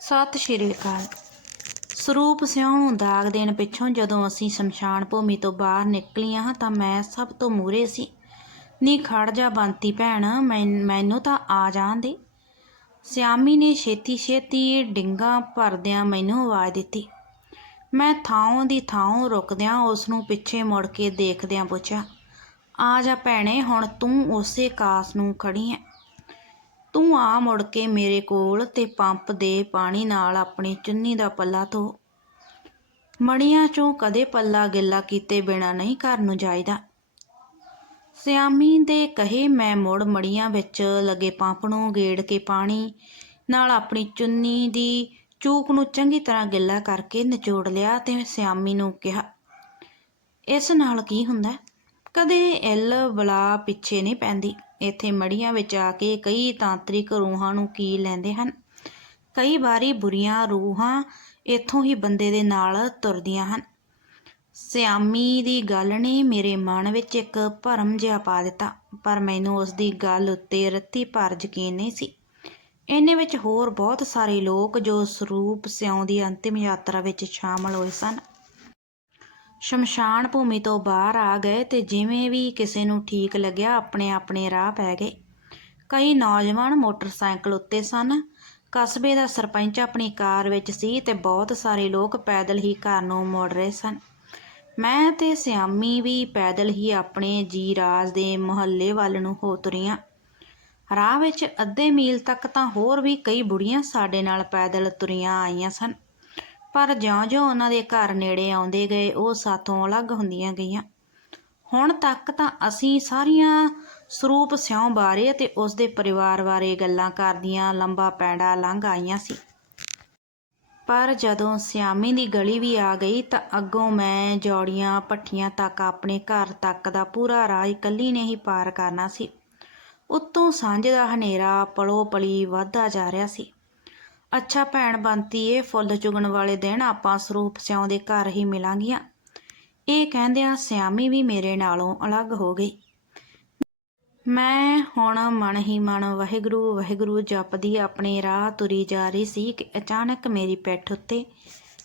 ਸਤਿ ਸ਼੍ਰੀ ਅਕਾਲ। ਸਰੂਪ ਸਿਉਂ ਨੂੰ ਦਾਗ ਦੇਣ ਪਿੱਛੋਂ ਜਦੋਂ ਅਸੀਂ ਸ਼ਮਸ਼ਾਨ ਭੂਮੀ ਤੋਂ ਬਾਹਰ ਨਿਕਲੀਆਂ ਹਾਂ ਤਾਂ ਮੈਂ ਸਭ ਤੋਂ ਮੂਰੇ ਸੀ। ਨੀ ਖੜ ਜਾ ਬੰਤੀ ਭੈਣ, ਮੈਨ- ਮੈਨੂੰ ਤਾਂ ਆ ਜਾਣ ਦੇ। ਸਿਆਮੀ ਨੇ ਛੇਤੀ ਛੇਤੀ ਡਿੰਗਾ ਭਰਦਿਆਂ ਮੈਨੂੰ ਆਵਾਜ਼ ਦਿੱਤੀ। ਮੈਂ ਥਾਂ ਦੀ ਥਾਂ ਰੁਕਦਿਆਂ ਉਸ ਨੂੰ ਪਿੱਛੇ ਮੁੜ ਕੇ ਦੇਖਦਿਆਂ ਪੁੱਛਿਆ, ਆ ਜਾ ਭੈਣੇ, ਹੁਣ ਤੂੰ ਉਸੇ ਕਾਸ ਨੂੰ ਖੜੀ ਐ। ਤੂੰ ਆ ਮੁੜ ਕੇ ਮੇਰੇ ਕੋਲ ਤੇ ਪੰਪ ਦੇ ਪਾਣੀ ਨਾਲ ਆਪਣੀ ਚੁੰਨੀ ਦਾ ਪੱਲਾ ਧੋ। ਮੜੀਆਂ ਚੋਂ ਕਦੇ ਪੱਲਾ ਗਿੱਲਾ ਕੀਤੇ ਬਿਨਾ ਨਹੀਂ ਘਰ ਨੂੰ ਜਾਈਦਾ। ਸਿਆਮੀ ਦੇ ਕਹੇ ਮੈਂ ਮੁੜ ਮੜੀਆਂ ਵਿੱਚ ਲੱਗੇ ਪੰਪ ਨੂੰ ਗੇੜ ਕੇ ਪਾਣੀ ਨਾਲ ਆਪਣੀ ਚੁੰਨੀ ਦੀ ਚੂਕ ਨੂੰ ਚੰਗੀ ਤਰ੍ਹਾਂ ਗਿੱਲਾ ਕਰਕੇ ਨਿਚੋੜ ਲਿਆ ਤੇ ਸਿਆਮੀ ਨੂੰ ਕਿਹਾ, ਇਸ ਨਾਲ ਕੀ ਹੁੰਦਾ? ਕਦੇ ਇੱਲ ਬਲਾ ਪਿੱਛੇ ਨਹੀਂ ਪੈਂਦੀ। ਇੱਥੇ ਮੜੀਆਂ ਵਿੱਚ ਆ ਕੇ ਕਈ ਤਾਂਤਰਿਕ ਰੂਹਾਂ ਨੂੰ ਕੀ ਲੈਂਦੇ ਹਨ। ਕਈ ਵਾਰੀ ਬੁਰੀਆਂ ਰੂਹਾਂ ਇੱਥੋਂ ਹੀ ਬੰਦੇ ਦੇ ਨਾਲ ਤੁਰਦੀਆਂ ਹਨ। ਸਿਆਮੀ ਦੀ ਗੱਲ ਨੇ ਮੇਰੇ ਮਨ ਵਿੱਚ ਇੱਕ ਭਰਮ ਜਿਹਾ ਪਾ ਦਿੱਤਾ, ਪਰ ਮੈਨੂੰ ਉਸ ਦੀ ਗੱਲ ਉੱਤੇ ਰੱਤੀ ਭਰ ਯਕੀਨ ਨਹੀਂ ਸੀ। ਇੰਨੇ ਵਿੱਚ ਹੋਰ ਬਹੁਤ ਸਾਰੇ ਲੋਕ ਜੋ ਸਰੂਪ ਸਿਉਂ ਦੀ ਅੰਤਿਮ ਯਾਤਰਾ ਵਿੱਚ ਸ਼ਾਮਲ ਹੋਏ ਸਨ। ਸ਼ਮਸ਼ਾਨ ਭੂਮੀ ਤੋਂ ਬਾਹਰ ਆ ਗਏ ਤੇ ਜਿਵੇਂ ਵੀ ਕਿਸੇ ਨੂੰ ਠੀਕ ਲੱਗਿਆ, ਆਪਣੇ ਆਪਣੇ ਰਾਹ ਪੈ ਗਏ। ਕਈ ਨੌਜਵਾਨ ਮੋਟਰਸਾਈਕਲ ਉੱਤੇ ਸਨ। ਕਸਬੇ ਦਾ ਸਰਪੰਚ ਆਪਣੀ ਕਾਰ ਵਿੱਚ ਸੀ ਤੇ ਬਹੁਤ ਸਾਰੇ ਲੋਕ ਪੈਦਲ ਹੀ ਘਰ ਨੂੰ ਮੁੜ ਰਹੇ ਸਨ। ਮੈਂ ਤੇ ਸਿਆਮੀ ਵੀ ਪੈਦਲ ਹੀ ਆਪਣੇ ਜੀ ਰਾਜ ਦੇ ਮੁਹੱਲੇ ਵੱਲ ਨੂੰ ਹੋ ਤੁਰੀਆਂ। ਰਾਹ ਵਿੱਚ ਅੱਧੇ ਮੀਲ ਤੱਕ ਤਾਂ ਹੋਰ ਵੀ ਕਈ ਬੁੜੀਆਂ ਸਾਡੇ ਨਾਲ ਪੈਦਲ ਤੁਰੀਆਂ ਆਈਆਂ ਸਨ। ਪਰ ਜਿਉਂ-ਜਿਉਂ ਉਹਨਾਂ ਦੇ ਘਰ ਨੇੜੇ ਆਉਂਦੇ ਗਏ, ਉਹ ਸਾਥੋਂ ਅਲੱਗ ਹੁੰਦੀਆਂ ਗਈਆਂ। ਹੁਣ ਤੱਕ ਤਾਂ ਅਸੀਂ ਸਾਰੀਆਂ ਸਰੂਪ ਸਿਉਂ ਬਾਰੇ ਅਤੇ ਉਸ ਦੇ ਪਰਿਵਾਰ ਬਾਰੇ ਗੱਲਾਂ ਕਰਦੀਆਂ ਲੰਬਾ ਪੈਂਡਾ ਲੰਘ ਆਈਆਂ ਸੀ। ਪਰ ਜਦੋਂ ਸਿਆਮੀ ਦੀ ਗਲੀ ਵੀ ਆ ਗਈ ਤਾਂ ਅੱਗੋਂ ਮੈਂ ਜੌੜੀਆਂ ਪੱਠੀਆਂ ਤੱਕ ਆਪਣੇ ਘਰ ਤੱਕ ਦਾ ਪੂਰਾ ਰਾਹ ਇਕੱਲੀ ਨੇ ਹੀ ਪਾਰ ਕਰਨਾ ਸੀ। ਉੱਤੋਂ ਸਾਂਝ ਦਾ ਹਨੇਰਾ ਪਲੋ ਪਲੀ ਵੱਧਦਾ ਜਾ ਰਿਹਾ ਸੀ। ਅੱਛਾ ਭੈਣ ਬੰਤੀ ਇਹ ਫੁੱਲ ਚੁਗਣ ਵਾਲੇ ਦਿਨ ਆਪਾਂ ਸਰੂਪ ਸਿਉਂ ਦੇ ਘਰ ਹੀ ਮਿਲਾਂਗੀਆਂ। ਇਹ ਕਹਿੰਦਿਆਂ ਸਿਆਮੀ ਵੀ ਮੇਰੇ ਨਾਲੋਂ ਅਲੱਗ ਹੋ ਗਈ। ਮੈਂ ਹੁਣ ਮਨ ਹੀ ਮਨ ਵਾਹਿਗੁਰੂ ਵਾਹਿਗੁਰੂ ਜਪਦੀ ਆਪਣੇ ਰਾਹ ਤੁਰੀ ਜਾ ਰਹੀ ਸੀ ਕਿ ਅਚਾਨਕ ਮੇਰੀ ਪਿੱਠ ਉੱਤੇ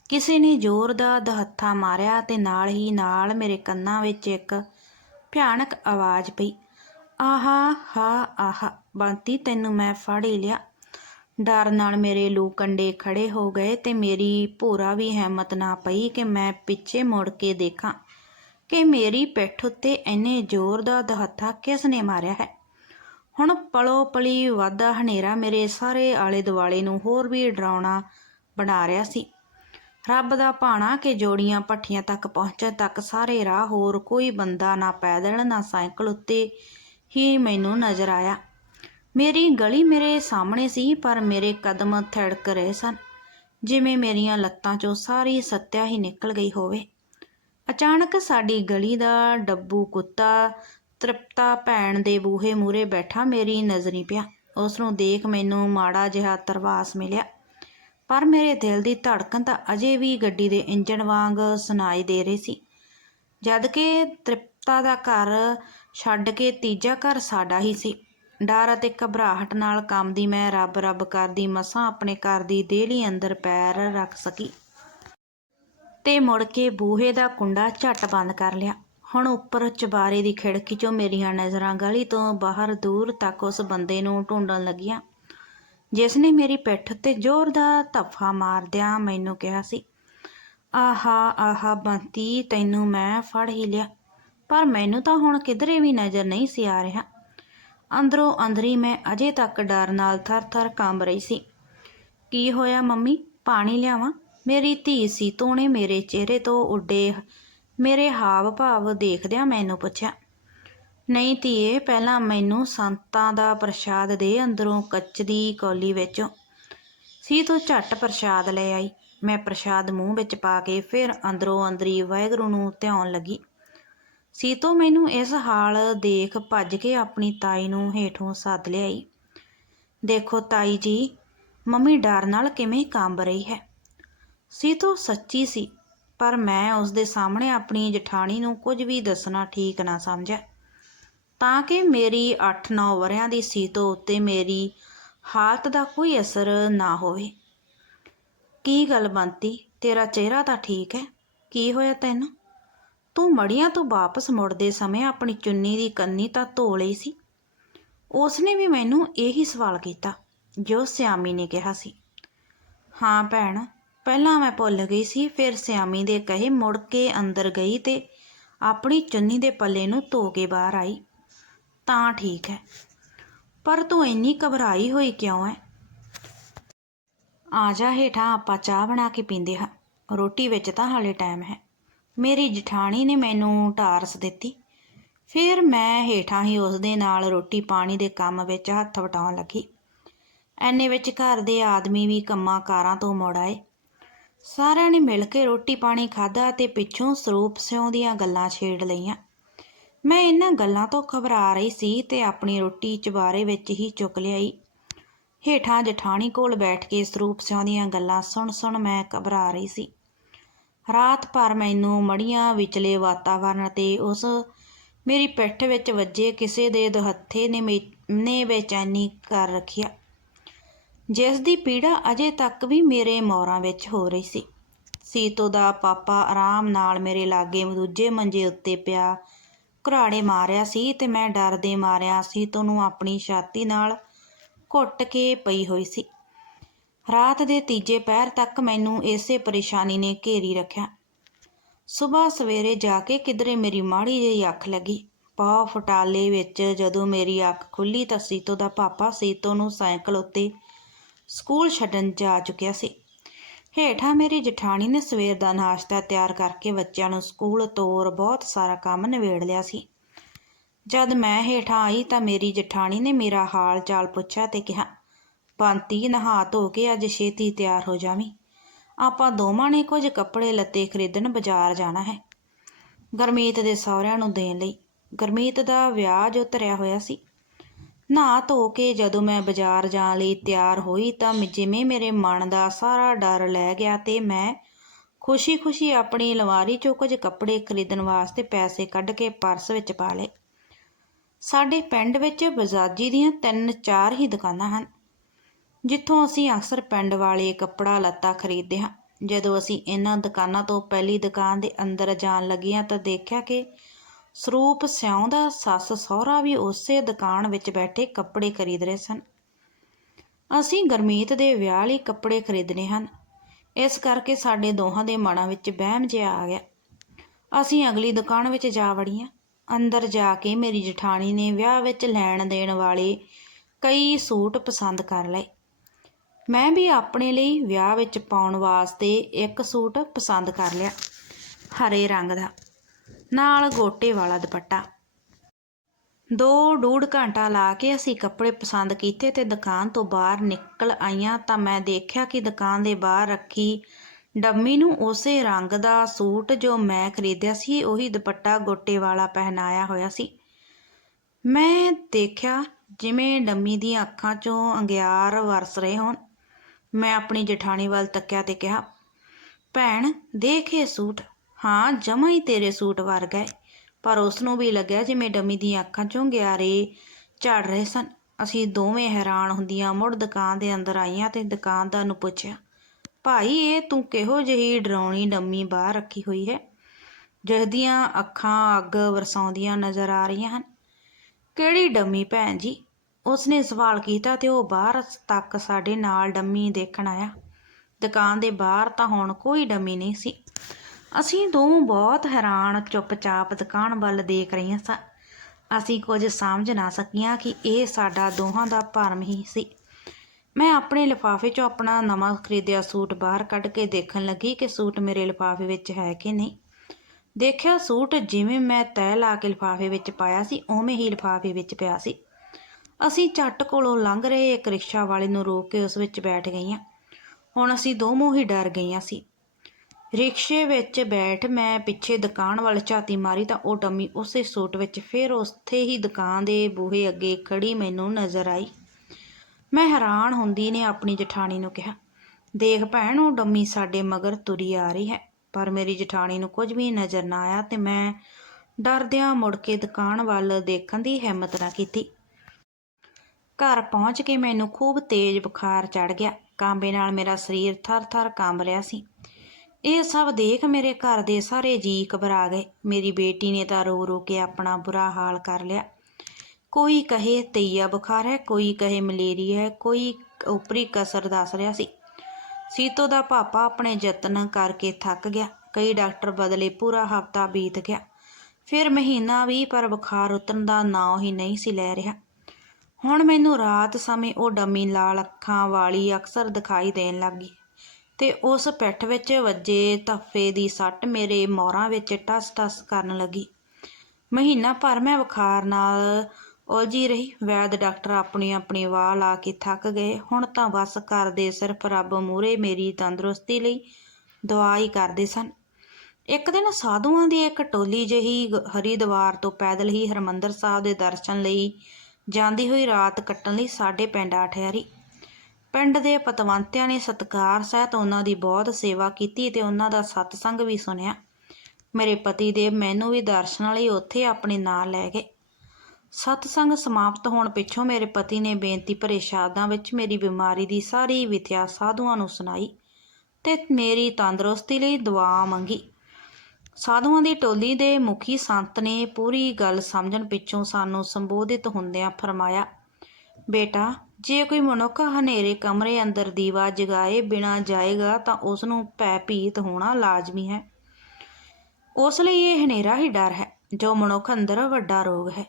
ਕਿਸੇ ਨੇ ਜ਼ੋਰ ਦਾ ਦਹੱਥਾ ਮਾਰਿਆ ਤੇ ਨਾਲ ਹੀ ਨਾਲ ਮੇਰੇ ਕੰਨਾਂ ਵਿੱਚ ਇੱਕ ਭਿਆਨਕ ਆਵਾਜ਼ ਪਈ। ਆਹਾ, ਹਾ, ਆਹਾ, ਬੰਤੀ, ਤੈਨੂੰ ਮੈਂ ਫੜ ਹੀ ਲਿਆ। ਡਰ ਨਾਲ ਮੇਰੇ ਲੂ ਕੰਡੇ ਖੜੇ ਹੋ ਗਏ ਤੇ ਮੇਰੀ ਭੋਰਾ ਵੀ ਹਿੰਮਤ ਨਾ ਪਈ ਕਿ ਮੈਂ ਪਿੱਛੇ ਮੁੜ ਕੇ ਦੇਖਾਂ ਕਿ ਮੇਰੀ ਪਿੱਠ ਉੱਤੇ ਇੰਨੇ ਜ਼ੋਰ ਦਾ ਦਹਾਥਾ ਕਿਸ ਨੇ ਮਾਰਿਆ ਹੈ। ਹੁਣ ਪਲੋ ਪਲੀ ਵਾਦਾ ਹਨੇਰਾ ਮੇਰੇ ਸਾਰੇ ਆਲੇ ਦੁਆਲੇ ਨੂੰ ਹੋਰ ਵੀ ਡਰਾਉਣਾ ਬਣਾ ਰਿਹਾ ਸੀ। ਰੱਬ ਦਾ ਭਾਣਾ ਕਿ ਜੋੜੀਆਂ ਪੱਠੀਆਂ ਤੱਕ ਪਹੁੰਚਣ ਤੱਕ ਸਾਰੇ ਰਾਹ ਹੋਰ ਕੋਈ ਬੰਦਾ ਨਾ ਪੈਦਲ ਨਾ ਸਾਈਕਲ ਉੱਤੇ ਹੀ ਮੈਨੂੰ ਨਜ਼ਰ ਆਇਆ। ਮੇਰੀ ਗਲੀ ਮੇਰੇ ਸਾਹਮਣੇ ਸੀ, ਪਰ ਮੇਰੇ ਕਦਮ ਥੜਕ ਰਹੇ ਸਨ। ਜਿਵੇਂ ਮੇਰੀਆਂ ਲੱਤਾਂ 'ਚੋਂ ਸਾਰੀ ਸੱਤਿਆ ਹੀ ਨਿਕਲ ਗਈ ਹੋਵੇ। ਅਚਾਨਕ ਸਾਡੀ ਗਲੀ ਦਾ ਡੱਬੂ ਕੁੱਤਾ ਤ੍ਰਿਪਤਾ ਭੈਣ ਦੇ ਬੂਹੇ ਮੂਰੇ ਬੈਠਾ ਮੇਰੀ ਨਜ਼ਰੀ ਪਿਆ। ਉਸ ਨੂੰ ਦੇਖ ਮੈਨੂੰ ਮਾੜਾ ਜਿਹਾ ਤਰਵਾਸ ਮਿਲਿਆ। ਪਰ ਮੇਰੇ ਦਿਲ ਦੀ ਧੜਕਣ ਤਾਂ ਅਜੇ ਵੀ ਗੱਡੀ ਦੇ ਇੰਜਣ ਵਾਂਗ ਸੁਣਾਈ ਦੇ ਰਹੀ ਸੀ। ਜਦ ਕਿ ਤ੍ਰਿਪਤਾ ਦਾ ਘਰ ਛੱਡ ਕੇ ਤੀਜਾ ਘਰ ਸਾਡਾ ਹੀ ਸੀ। ਡਰ ਅਤੇ ਘਬਰਾਹਟ ਨਾਲ ਕੰਮਦੀ ਮੈਂ ਰੱਬ ਰੱਬ ਕਰਦੀ ਮਸਾਂ ਆਪਣੇ ਘਰ ਦੀ ਦੇਹਲੀ ਅੰਦਰ ਪੈਰ ਰੱਖ ਸਕੀ। ਤੇ ਮੁੜ ਕੇ ਬੂਹੇ ਦਾ ਕੁੰਡਾ ਝੱਟ ਬੰਦ ਕਰ ਲਿਆ। ਹੁਣ ਉੱਪਰ ਚਬਾਰੇ ਦੀ ਖਿੜਕੀ 'ਚੋਂ ਮੇਰੀਆਂ ਨਜ਼ਰਾਂ ਗਲੀ ਤੋਂ ਬਾਹਰ ਦੂਰ ਤੱਕ ਉਸ ਬੰਦੇ ਨੂੰ ਢੂੰਡਣ ਲੱਗੀਆਂ। ਜਿਸ ਨੇ ਮੇਰੀ ਪਿੱਠ ਤੇ ਜ਼ੋਰ ਦਾ ਧੱਫਾ ਮਾਰਦਿਆਂ ਮੈਨੂੰ ਕਿਹਾ ਸੀ, ਆਹਾ ਆਹਾ ਬੰਤੀ, ਤੈਨੂੰ ਮੈਂ ਫੜ ਹੀ ਲਿਆ। ਪਰ ਮੈਨੂੰ ਤਾਂ ਹੁਣ ਕਿਧਰੇ ਵੀ ਨਜ਼ਰ ਨਹੀਂ ਸੀ ਆ ਰਿਹਾ। ਅੰਦਰੋਂ ਅੰਦਰੀ ਮੈਂ ਅਜੇ ਤੱਕ ਡਰ ਨਾਲ ਥਰ-ਥਰ ਕੰਬ ਰਹੀ ਸੀ। ਕੀ ਹੋਇਆ ਮੰਮੀ? ਪਾਣੀ ਲਿਆਵਾਂ? ਮੇਰੀ ਧੀ ਸੀਤੋ ਨੇ ਮੇਰੇ ਚਿਹਰੇ ਤੋਂ ਉੱਡੇ ਮੇਰੇ ਹਾਵ ਭਾਵ ਦੇਖਦਿਆਂ ਮੈਨੂੰ ਪੁੱਛਿਆ। ਨਹੀਂ ਧੀਏ, ਪਹਿਲਾਂ ਮੈਨੂੰ ਸੰਤਾਂ ਦਾ ਪ੍ਰਸ਼ਾਦ ਦੇ ਅੰਦਰੋਂ ਕੱਚ ਦੀ ਕੌਲੀ ਵਿੱਚੋਂ। ਸੀ ਸੀਤੋ ਝੱਟ ਪ੍ਰਸ਼ਾਦ ਲੈ ਆਈ। ਮੈਂ ਪ੍ਰਸ਼ਾਦ ਮੂੰਹ ਵਿੱਚ ਪਾ ਕੇ ਫਿਰ ਅੰਦਰੋਂ ਅੰਦਰੀ ਵਾਹਿਗੁਰੂ ਨੂੰ ਧਿਆਉਣ ਲੱਗੀ। ਸੀਤੋ ਮੈਨੂੰ ਇਸ ਹਾਲ ਦੇਖ ਭੱਜ ਕੇ ਆਪਣੀ ਤਾਈ ਨੂੰ ਹੇਠੋਂ ਸੱਦ ਲਿਆਈ। ਦੇਖੋ ਤਾਈ ਜੀ, ਮੰਮੀ ਡਰ ਨਾਲ ਕਿਵੇਂ ਕੰਬ ਰਹੀ ਹੈ। ਸੀਤੋ ਸੱਚੀ ਸੀ, ਪਰ ਮੈਂ ਉਸ ਦੇ ਸਾਹਮਣੇ ਆਪਣੀ ਜਠਾਣੀ ਨੂੰ ਕੁਝ ਵੀ ਦੱਸਣਾ ਠੀਕ ਨਾ ਸਮਝਿਆ। ਤਾਂ ਕਿ ਮੇਰੀ 8-9 ਵਰਿਆਂ ਦੀ ਸੀਤੋ ਉੱਤੇ ਮੇਰੀ ਹਾਲਤ ਦਾ ਕੋਈ ਅਸਰ ਨਾ ਹੋਵੇ। ਕੀ ਗੱਲ ਬੰਤੀ, ਤੇਰਾ ਚਿਹਰਾ ਤਾਂ ਠੀਕ ਹੈ, ਕੀ ਹੋਇਆ ਤੈਨੂੰ? ਤੂੰ ਮੜੀਆਂ ਤੋਂ ਵਾਪਸ ਮੁੜਦੇ ਸਮੇਂ ਆਪਣੀ ਚੁੰਨੀ ਦੀ ਕੰਨੀ ਤਾਂ ਧੋ ਲਈ ਸੀ। ਉਸਨੇ ਵੀ ਮੈਨੂੰ ਇਹੀ ਸਵਾਲ ਕੀਤਾ, ਜੋ ਸਿਆਮੀ ਨੇ ਕਿਹਾ ਸੀ। ਹਾਂ ਭੈਣ, ਪਹਿਲਾਂ ਮੈਂ ਭੁੱਲ ਗਈ ਸੀ, ਫਿਰ ਸਿਆਮੀ ਦੇ ਕਹੇ ਮੁੜ ਕੇ ਅੰਦਰ ਗਈ ਤੇ ਆਪਣੀ ਚੁੰਨੀ ਦੇ ਪੱਲੇ ਨੂੰ ਧੋ ਕੇ ਬਾਹਰ ਆਈ। ਤਾਂ ਠੀਕ ਹੈ, ਪਰ ਤੂੰ ਇੰਨੀ ਘਬਰਾਈ ਹੋਈ ਕਿਉਂ ਹੈ? ਆ ਜਾ ਹੇਠਾਂ ਆਪਾਂ ਚਾਹ ਬਣਾ ਕੇ ਪੀਂਦੇ ਹਾਂ, ਰੋਟੀ ਵਿੱਚ ਤਾਂ ਹਾਲੇ ਟਾਈਮ ਹੈ। ਮੇਰੀ ਜਠਾਣੀ ਨੇ ਮੈਨੂੰ ਟਾਰਸ ਦਿੱਤੀ। ਫਿਰ ਮੈਂ ਹੇਠਾਂ ਹੀ ਉਸ ਦੇ ਨਾਲ ਰੋਟੀ ਪਾਣੀ ਦੇ ਕੰਮ ਵਿੱਚ ਹੱਥ ਵਟਾਉਣ ਲੱਗੀ। ਐਨੇ ਵਿੱਚ ਘਰ ਦੇ ਆਦਮੀ ਵੀ ਕੰਮਾਂ ਕਾਰਾਂ ਤੋਂ ਮੁੜ ਆਏ। ਸਾਰਿਆਂ ਨੇ ਮਿਲ ਕੇ ਰੋਟੀ ਪਾਣੀ ਖਾਧਾ ਤੇ ਪਿੱਛੋਂ ਸਰੂਪ ਸਿਉਂ ਦੀਆਂ ਗੱਲਾਂ ਛੇੜ ਲਈਆਂ। ਮੈਂ ਇਹਨਾਂ ਗੱਲਾਂ ਤੋਂ ਘਬਰਾ ਰਹੀ ਸੀ ਤੇ ਆਪਣੀ ਰੋਟੀ ਚਬਾਰੇ ਵਿੱਚ ਹੀ ਚੁੱਕ ਲਿਆਈ। ਹੇਠਾਂ ਜਠਾਣੀ ਕੋਲ ਬੈਠ ਕੇ ਸਰੂਪ ਸਿਉਂ ਦੀਆਂ ਗੱਲਾਂ ਸੁਣ ਸੁਣ ਮੈਂ ਘਬਰਾ ਰਹੀ ਸੀ। ਰਾਤ ਭਰ ਮੈਨੂੰ ਮੜੀਆਂ ਵਿਚਲੇ ਵਾਤਾਵਰਣ ਤੇ ਉਸ ਮੇਰੀ ਪਿੱਠ ਵਿੱਚ ਵੱਜੇ ਕਿਸੇ ਦੇ ਦਹੱਥੇ ਨੇ ਮੇ- ਨੇ ਬੇਚੈਨੀ ਕਰ ਰੱਖਿਆ, ਜਿਸ ਦੀ ਪੀੜਾ ਅਜੇ ਤੱਕ ਵੀ ਮੇਰੇ ਮੋਰਾਂ ਵਿੱਚ ਹੋ ਰਹੀ ਸੀ। ਸੀਤੋ ਦਾ ਪਾਪਾ ਆਰਾਮ ਨਾਲ ਮੇਰੇ ਲਾਗੇ ਦੂਜੇ ਮੰਜੇ ਉੱਤੇ ਪਿਆ ਘੁਰਾੜੇ ਮਾਰਿਆ ਸੀ ਤੇ ਮੈਂ ਡਰ ਦੇ ਮਾਰਿਆ ਸੀਤੋ ਨੂੰ ਆਪਣੀ ਛਾਤੀ ਨਾਲ ਘੁੱਟ ਕੇ ਪਈ ਹੋਈ ਸੀ। ਰਾਤ ਦੇ ਤੀਜੇ ਪਹਿਰ ਤੱਕ ਮੈਨੂੰ ਇਸੇ ਪਰੇਸ਼ਾਨੀ ਨੇ ਘੇਰੀ ਰੱਖਿਆ। ਸਵੇਰ ਸਵੇਰੇ ਜਾ ਕੇ ਕਿਧਰੇ ਮੇਰੀ ਮਾੜੀ ਜਿਹੀ ਅੱਖ ਲੱਗੀ। ਪਾ ਫਟਾਲੇ ਵਿੱਚ ਜਦੋਂ ਮੇਰੀ ਅੱਖ ਖੁੱਲੀ ਤਾਂ ਸੀਤੋ ਦਾ ਪਾਪਾ ਸੀਤੋ ਨੂੰ ਸਾਈਕਲ ਉੱਤੇ ਸਕੂਲ ਛੱਡਣ ਜਾ ਚੁੱਕਿਆ ਸੀ। ਹੇਠਾਂ ਮੇਰੀ ਜਠਾਣੀ ਨੇ ਸਵੇਰ ਦਾ ਨਾਸ਼ਤਾ ਤਿਆਰ ਕਰਕੇ ਬੱਚਿਆਂ ਨੂੰ ਸਕੂਲ ਤੋਰ ਬਹੁਤ ਸਾਰਾ ਕੰਮ ਨਿਬੇੜ ਲਿਆ ਸੀ। ਜਦ ਮੈਂ ਹੇਠਾਂ ਆਈ ਤਾਂ ਮੇਰੀ ਜਠਾਣੀ ਨੇ ਮੇਰਾ ਹਾਲ ਚਾਲ ਪੁੱਛਿਆ ਤੇ ਕਿਹਾ ਬੰਤੀ ਨਹਾ ਧੋ ਕੇ ਅੱਜ ਛੇਤੀ ਤਿਆਰ ਹੋ ਜਾਵੀਂ। ਆਪਾਂ ਦੋਵਾਂ ਨੇ ਕੁਝ ਕੱਪੜੇ ਲੱਤੇ ਖਰੀਦਣ ਬਾਜ਼ਾਰ ਜਾਣਾ ਹੈ। ਗਰਮੀਤ ਦੇ ਸਹੁਰਿਆਂ ਨੂੰ ਦੇਣ ਲਈ। ਗਰਮੀਤ ਦਾ ਵਿਆਹ ਜੋ ਧਰਿਆ ਹੋਇਆ ਸੀ। ਨਹਾ ਧੋ ਕੇ ਜਦੋਂ ਮੈਂ ਬਾਜ਼ਾਰ ਜਾਣ ਲਈ ਤਿਆਰ ਹੋਈ ਤਾਂ ਮ- ਜਿਵੇਂ ਮੇਰੇ ਮਨ ਦਾ ਸਾਰਾ ਡਰ ਲੈ ਗਿਆ ਤੇ ਮੈਂ ਖੁਸ਼ੀ-ਖੁਸ਼ੀ ਆਪਣੀ ਲਵਾਰੀ 'ਚੋਂ ਕੁਝ ਕੱਪੜੇ ਖਰੀਦਣ ਵਾਸਤੇ ਪੈਸੇ ਕੱਢ ਕੇ ਪਰਸ ਵਿੱਚ ਪਾ ਲਏ। ਸਾਡੇ ਪਿੰਡ ਵਿੱਚ ਬਜਾਜੀ ਦੀਆਂ ਤਿੰਨ ਚਾਰ ਹੀ ਦੁਕਾਨਾਂ ਹਨ। ਜਿੱਥੋਂ ਅਸੀਂ ਅਕਸਰ ਪਿੰਡ ਵਾਲੇ ਕੱਪੜਾ ਲੱਤਾ ਖਰੀਦਦੇ ਹਾਂ। ਜਦੋਂ ਅਸੀਂ ਇਹਨਾਂ ਦੁਕਾਨਾਂ ਤੋਂ ਪਹਿਲੀ ਦੁਕਾਨ ਦੇ ਅੰਦਰ ਜਾਣ ਲੱਗੀਆਂ ਤਾਂ ਦੇਖਿਆ ਕਿ ਸਰੂਪ ਸਿਉਂ ਦਾ ਸੱਸ ਸਹੁਰਾ ਵੀ ਉਸੇ ਦੁਕਾਨ ਵਿੱਚ ਬੈਠੇ ਕੱਪੜੇ ਖਰੀਦ ਰਹੇ ਸਨ। ਅਸੀਂ ਗਰਮੀਤ ਦੇ ਵਿਆਹ ਲਈ ਕੱਪੜੇ ਖਰੀਦਣੇ ਹਨ। ਇਸ ਕਰਕੇ ਸਾਡੇ ਦੋਹਾਂ ਦੇ ਮਨਾਂ ਵਿੱਚ ਵਹਿਮ ਜਿਹਾ ਆ ਗਿਆ। ਅਸੀਂ ਅਗਲੀ ਦੁਕਾਨ ਵਿੱਚ ਜਾ ਵੜੀਆਂ। ਅੰਦਰ ਜਾ ਕੇ ਮੇਰੀ ਜਠਾਣੀ ਨੇ ਵਿਆਹ ਵਿੱਚ ਲੈਣ ਦੇਣ ਵਾਲੇ ਕਈ ਸੂਟ ਪਸੰਦ ਕਰ ਲਏ। ਮੈਂ ਵੀ ਆਪਣੇ ਲਈ ਵਿਆਹ ਵਿੱਚ ਪਾਉਣ ਵਾਸਤੇ ਇੱਕ ਸੂਟ ਪਸੰਦ ਕਰ ਲਿਆ, ਹਰੇ ਰੰਗ ਦਾ, ਨਾਲ ਗੋਟੇ ਵਾਲਾ ਦੁਪੱਟਾ। ਦੋ ਡੂਢ ਘੰਟਾ ਲਾ ਕੇ ਅਸੀਂ ਕੱਪੜੇ ਪਸੰਦ ਕੀਤੇ ਤੇ ਦੁਕਾਨ ਤੋਂ ਬਾਹਰ ਨਿਕਲ ਆਈਆਂ ਤਾਂ ਮੈਂ ਦੇਖਿਆ ਕਿ ਦੁਕਾਨ ਦੇ ਬਾਹਰ ਰੱਖੀ ਡੰਮੀ ਨੂੰ ਉਸੇ ਰੰਗ ਦਾ ਸੂਟ ਜੋ ਮੈਂ ਖਰੀਦਿਆ ਸੀ, ਉਹੀ ਦੁਪੱਟਾ ਗੋਟੇ ਵਾਲਾ ਪਹਿਨਾਇਆ ਹੋਇਆ ਸੀ। ਮੈਂ ਦੇਖਿਆ ਜਿਵੇਂ ਡੰਮੀ ਦੀਆਂ ਅੱਖਾਂ 'ਚੋਂ ਅੰਗਿਆਰ ਵਰਸ ਰਹੇ ਹੋਣ। ਮੈਂ ਆਪਣੀ ਜਠਾਣੀ ਵੱਲ ਤੱਕਿਆ ਤੇ ਕਿਹਾ, ਭੈਣ, ਦੇਖ ਇਹ ਸੂਟ। ਹਾਂ, ਜਮਾ ਹੀ ਤੇਰੇ ਸੂਟ ਵਰਗਾ ਹੈ ਪਰ ਉਸ ਨੂੰ ਵੀ ਲੱਗਿਆ ਜਿਵੇਂ ਡੰਮੀ ਦੀਆਂ ਅੱਖਾਂ 'ਚੋਂ ਗਿਆਰੇ ਝੜ ਰਹੇ ਸਨ। ਅਸੀਂ ਦੋਵੇਂ ਹੈਰਾਨ ਹੁੰਦੀਆਂ ਮੁੜ ਦੁਕਾਨ ਦੇ ਅੰਦਰ ਆਈਆਂ ਤੇ ਦੁਕਾਨਦਾਰ ਨੂੰ ਪੁੱਛਿਆ, ਭਾਈ, ਇਹ ਤੂੰ ਕਿਹੋ ਜਿਹੀ ਡਰਾਉਣੀ ਡੰਮੀ ਬਾਹਰ ਰੱਖੀ ਹੋਈ ਹੈ? ਜਿਸਦੀਆਂ ਅੱਖਾਂ ਅੱਗ ਵਰਸਾਉਂਦੀਆਂ ਨਜ਼ਰ ਆ ਰਹੀਆਂ ਹਨ। ਕਿਹੜੀ ਡੰਮੀ ਭੈਣ ਜੀ? ਉਸਨੇ ਸਵਾਲ ਕੀਤਾ ਤੇ ਉਹ ਬਾਹਰ ਤੱਕ ਸਾਡੇ ਨਾਲ ਡੰਮੀ ਦੇਖਣ ਆਇਆ। ਦੁਕਾਨ ਦੇ ਬਾਹਰ ਤਾਂ ਹੁਣ ਕੋਈ ਡੰਮੀ ਨਹੀਂ ਸੀ। ਅਸੀਂ ਦੋਵੇਂ ਬਹੁਤ ਹੈਰਾਨ, ਚੁੱਪਚਾਪ ਦੁਕਾਨ ਵੱਲ ਦੇਖ ਰਹੀਆਂ ਸਾਂ। ਅਸੀਂ ਕੁਝ ਸਮਝ ਨਾ ਸਕੀਆਂ ਕਿ ਇਹ ਸਾਡਾ ਦੋਹਾਂ ਦਾ ਭਰਮ ਹੀ ਸੀ। ਮੈਂ ਆਪਣੇ ਲਿਫਾਫੇ 'ਚੋਂ ਆਪਣਾ ਨਵਾਂ ਖਰੀਦਿਆ ਸੂਟ ਬਾਹਰ ਕੱਢ ਕੇ ਦੇਖਣ ਲੱਗੀ ਕਿ ਸੂਟ ਮੇਰੇ ਲਿਫਾਫੇ ਵਿੱਚ ਹੈ ਕਿ ਨਹੀਂ। ਦੇਖਿਆ ਸੂਟ ਜਿਵੇਂ ਮੈਂ ਤੈਅ ਲਾ ਕੇ ਲਿਫਾਫੇ ਵਿੱਚ ਪਾਇਆ ਸੀ, ਉਵੇਂ ਹੀ ਲਿਫਾਫੇ ਵਿੱਚ ਪਿਆ ਸੀ। ਅਸੀਂ ਝੱਟ ਕੋਲੋਂ ਲੰਘ ਰਹੇ ਇੱਕ ਰਿਕਸ਼ਾ ਵਾਲੇ ਨੂੰ ਰੋਕ ਕੇ ਉਸ ਵਿੱਚ ਬੈਠ ਗਈਆਂ। ਹੁਣ ਅਸੀਂ ਦੋਵੇਂ ਹੀ ਡਰ ਗਈਆਂ ਸੀ। ਰਿਕਸ਼ੇ ਵਿੱਚ ਬੈਠ ਮੈਂ ਪਿੱਛੇ ਦੁਕਾਨ ਵੱਲ ਝਾਤੀ ਮਾਰੀ ਤਾਂ ਉਹ ਡੰਮੀ ਉਸੇ ਸੂਟ ਵਿੱਚ ਫਿਰ ਉੱਥੇ ਹੀ ਦੁਕਾਨ ਦੇ ਬੂਹੇ ਅੱਗੇ ਖੜੀ ਮੈਨੂੰ ਨਜ਼ਰ ਆਈ। ਮੈਂ ਹੈਰਾਨ ਹੁੰਦੀ ਨੇ ਆਪਣੀ ਜਠਾਣੀ ਨੂੰ ਕਿਹਾ, ਦੇਖ ਭੈਣ, ਉਹ ਡੰਮੀ ਸਾਡੇ ਮਗਰ ਤੁਰੀ ਆ ਰਹੀ ਹੈ, ਪਰ ਮੇਰੀ ਜਠਾਣੀ ਨੂੰ ਕੁਝ ਵੀ ਨਜ਼ਰ ਨਾ ਆਇਆ ਤੇ ਮੈਂ ਡਰਦਿਆਂ ਮੁੜ ਕੇ ਦੁਕਾਨ ਵੱਲ ਦੇਖਣ ਦੀ ਹਿੰਮਤ ਨਾ ਕੀਤੀ। ਘਰ ਪਹੁੰਚ ਕੇ ਮੈਨੂੰ ਖੂਬ ਤੇਜ਼ ਬੁਖਾਰ ਚੜ ਗਿਆ। ਕਾਂਬੇ ਨਾਲ ਮੇਰਾ ਸਰੀਰ ਥਰ-ਥਰ ਕੰਬ ਰਿਹਾ ਸੀ। ਇਹ ਸਭ ਦੇਖ ਮੇਰੇ ਘਰ ਦੇ ਸਾਰੇ ਜੀ ਘਬਰਾ ਗਏ। ਮੇਰੀ ਬੇਟੀ ਨੇ ਤਾਂ ਰੋ ਰੋ ਕੇ ਆਪਣਾ ਬੁਰਾ ਹਾਲ ਕਰ ਲਿਆ। ਕੋਈ ਕਹੇ ਤਈਆ ਬੁਖਾਰ ਹੈ, ਕੋਈ ਕਹੇ ਮਲੇਰੀਆ ਹੈ, ਕੋਈ ਉਪਰੀ ਕਸਰ ਦੱਸ ਰਿਹਾ ਸੀ। ਸੀਤੋ ਦਾ ਪਾਪਾ ਆਪਣੇ ਯਤਨ ਕਰਕੇ ਥੱਕ ਗਿਆ। ਕਈ ਡਾਕਟਰ ਬਦਲੇ ਪੂਰਾ ਹਫਤਾ ਬੀਤ ਗਿਆ। ਫਿਰ ਮਹੀਨਾ ਵੀ ਪਰ ਬੁਖਾਰ ਉਤਰਨ ਦਾ ਨਾਂ ਹੀ ਨਹੀਂ ਸੀ ਲੈ ਰਿਹਾ। ਹੁਣ ਮੈਨੂੰ ਰਾਤ ਸਮੇਂ ਉਹ ਡੰਮੀ ਲਾਲ ਅੱਖਾਂ ਵਾਲੀ ਅਕਸਰ ਦਿਖਾਈ ਦੇਣ ਲੱਗੀ ਤੇ ਉਸ ਪਿੱਠ ਵਿੱਚ ਵੱਜੇ ਧੱਫੇ ਦੀ ਸੱਟ ਮੇਰੇ ਮੋਹਰਾਂ ਵਿੱਚ ਟਸ-ਟਸ ਕਰਨ ਲੱਗੀ। ਮਹੀਨਾ ਭਰ ਮੈਂ ਬੁਖਾਰ ਨਾਲ ਉਲਝੀ ਰਹੀ। ਵੈਦ ਡਾਕਟਰ ਆਪਣੀ ਆਪਣੀ ਵਾਹ ਲਾ ਕੇ ਥੱਕ ਗਏ। ਹੁਣ ਤਾਂ ਬਸ ਕਰਦੇ ਸਿਰਫ ਰੱਬ ਮੂਰੇ ਮੇਰੀ ਤੰਦਰੁਸਤੀ ਲਈ ਦੁਆ ਹੀ ਕਰਦੇ ਸਨ। ਇੱਕ ਦਿਨ ਸਾਧੂਆਂ ਦੀ ਇੱਕ ਟੋਲੀ ਜਿਹੀ ਗ- ਹਰੀਦਵਾਰ ਤੋਂ ਪੈਦਲ ਹੀ ਹਰਮੰਦਰ ਸਾਹਿਬ ਦੇ ਦਰਸ਼ਨ ਲਈ ਜਾਂਦੀ ਹੋਈ ਰਾਤ ਕੱਟਣ ਲਈ ਸਾਡੇ ਪਿੰਡ ਆ ਠਹਿਰੀ। ਪਿੰਡ ਦੇ ਪਤਵੰਤਿਆਂ ਨੇ ਸਤਿਕਾਰ ਸਹਿਤ ਉਹਨਾਂ ਦੀ ਬਹੁਤ ਸੇਵਾ ਕੀਤੀ ਤੇ ਉਹਨਾਂ ਦਾ ਸਤਸੰਗ ਵੀ ਸੁਣਿਆ। ਮੇਰੇ ਪਤੀ ਦੇ ਮੈਨੂੰ ਵੀ ਦਰਸ਼ਨਾਂ ਲਈ ਉੱਥੇ ਆਪਣੇ ਨਾਲ ਲੈ ਗਏ। ਸਤਸੰਗ ਸਮਾਪਤ ਹੋਣ ਪਿੱਛੋਂ ਮੇਰੇ ਪਤੀ ਨੇ ਬੇਨਤੀ ਭਰੇ ਸ਼ਬਦਾਂ ਵਿੱਚ ਮੇਰੀ ਬਿਮਾਰੀ ਦੀ ਸਾਰੀ ਵਿਥਿਆ ਸਾਧੂਆਂ ਨੂੰ ਸੁਣਾਈ ਤੇ ਮੇਰੀ ਤੰਦਰੁਸਤੀ ਲਈ ਦੁਆ ਮੰਗੀ। ਸਾਧੂਆਂ ਦੀ ਟੋਲੀ ਦੇ ਮੁਖੀ ਸੰਤ ਨੇ ਪੂਰੀ ਗੱਲ ਸਮਝਣ ਪਿੱਛੋਂ ਸਾਨੂੰ ਸੰਬੋਧਿਤ ਹੁੰਦਿਆਂ ਫਰਮਾਇਆ, ਬੇਟਾ, ਜੇ ਕੋਈ ਮਨੁੱਖ ਹਨੇਰੇ ਕਮਰੇ ਅੰਦਰ ਦੀਵਾ ਜਗਾਏ ਬਿਨਾਂ ਜਾਏਗਾ ਤਾਂ ਉਸ ਨੂੰ ਭੈ ਭੀਤ ਹੋਣਾ ਲਾਜ਼ਮੀ ਹੈ। ਉਸ ਲਈ ਇਹ ਹਨੇਰਾ ਹੀ ਡਰ ਹੈ, ਜੋ ਮਨੁੱਖ ਅੰਦਰ ਵੱਡਾ ਰੋਗ ਹੈ।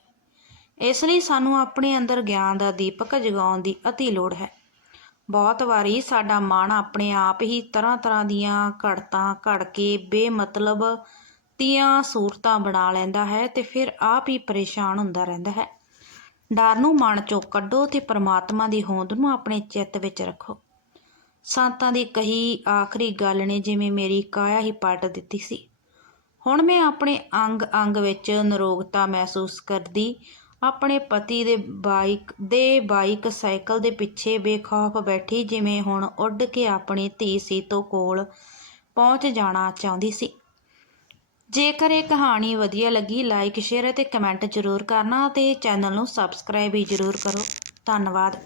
ਇਸ ਲਈ ਸਾਨੂੰ ਆਪਣੇ ਅੰਦਰ ਗਿਆਨ ਦਾ ਦੀਪਕ ਜਗਾਉਣ ਦੀ ਅਤੀ ਲੋੜ ਹੈ। ਬਹੁਤ ਵਾਰੀ ਸਾਡਾ ਮਨ ਆਪਣੇ ਆਪ ਹੀ ਤਰ੍ਹਾਂ ਤਰ੍ਹਾਂ ਦੀਆਂ ਘੜਤਾਂ ਘੜ ਕੇ ਬੇਮਤਲਬ ਤੀਆਂ ਸੂਰਤਾਂ ਬਣਾ ਲੈਂਦਾ ਹੈ ਤੇ ਫਿਰ ਆਪ ਹੀ ਪਰੇਸ਼ਾਨ ਹੁੰਦਾ ਰਹਿੰਦਾ ਹੈ। ਡਰ ਨੂੰ ਮਨ ਚੋਂ ਕੱਢੋ ਤੇ ਪ੍ਰਮਾਤਮਾ ਦੀ ਹੋਂਦ ਨੂੰ ਆਪਣੇ ਚਿੱਤ ਵਿੱਚ ਰੱਖੋ। ਸੰਤਾਂ ਦੀ ਕਹੀ ਆਖਰੀ ਗੱਲ ਨੇ ਜਿਵੇਂ ਮੇਰੀ ਕਾਇਆ ਹੀ ਪਲਟ ਦਿੱਤੀ ਸੀ। ਹੁਣ ਮੈਂ ਆਪਣੇ ਅੰਗ ਅੰਗ ਵਿੱਚ ਨਿਰੋਗਤਾ ਮਹਿਸੂਸ ਕਰਦੀ ਆਪਣੇ ਪਤੀ ਦੇ ਬਾਈਕ ਦੇ ਬਾਈਕ ਸਾਈਕਲ ਦੇ ਪਿੱਛੇ ਬੇਖੌਫ ਬੈਠੀ ਜਿਵੇਂ ਹੁਣ ਉੱਡ ਕੇ ਆਪਣੀ ਧੀ ਸੀਤੋ ਕੋਲ ਪਹੁੰਚ ਜਾਣਾ ਚਾਹੁੰਦੀ ਸੀ। ਜੇਕਰ ਇਹ ਕਹਾਣੀ ਵਧੀਆ ਲੱਗੀ ਲਾਈਕ ਸ਼ੇਅਰ ਅਤੇ ਕਮੈਂਟ ਜ਼ਰੂਰ ਕਰਨਾ ਤੇ ਚੈਨਲ ਨੂੰ ਸਬਸਕ੍ਰਾਈਬ ਵੀ ਜ਼ਰੂਰ ਕਰੋ। ਧੰਨਵਾਦ।